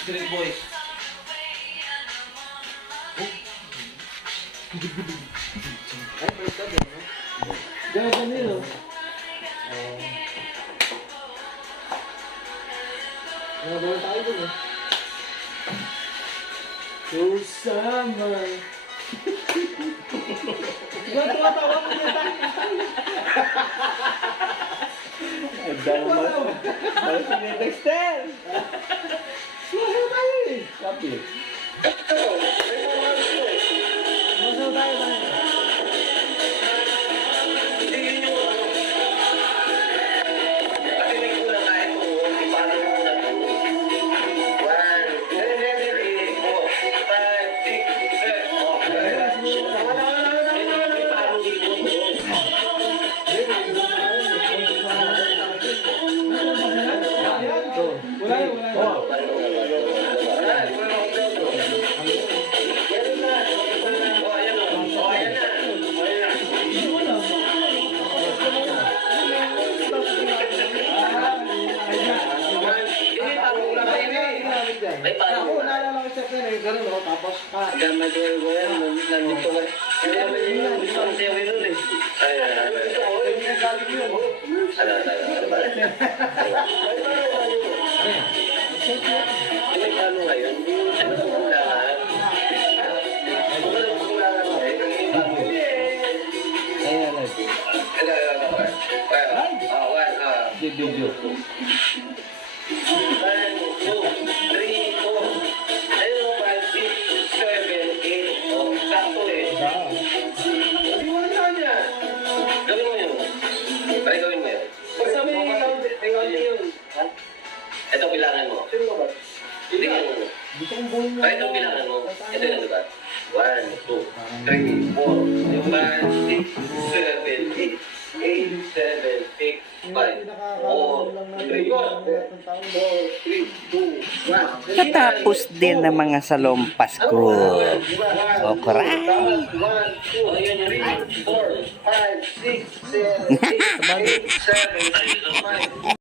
Street Boys. Ay, first time yun, no? Gano'n nilo. Nagawin tayo dun, eh. Susama. Ikaw tumatawa mo kita. Ay, dahil mas si Dexter. Sumasaw tayo, eh. Kapit. Sumasaw tayo, tayo. Wala yun, wala yun. May parang Ako, naalala ko siya pero ganun ako, tapos gamay ko yan, nandito ka. Kaya may isang sayo yun eh. Ay, may paano ngayon? Ano sa ulan? Ayan, alam. Video. 1, 2, 3, 4. Ayun, 5, 6, 7, 8. Oh, sakto eh. Hindi mo na yan. Gawin mo yun. Pare, gawin mo yun. Pag sabi ni Kaunti yun. Ha? Ito, bilangan mo. Sino ba? Bilangan mo. gusto kong buhay Pare, ito bilangan mo. Ito yun, diba? 1, 2, 3, 4. 5, 6, 7, 8. 8, 7, 6, 5, 4, 3, 4, 3, 2, 1. Natapos din ng mga salompas crew. Okray! 1, 2, 3, 4, 5, 6, 7, 8, 7, 5.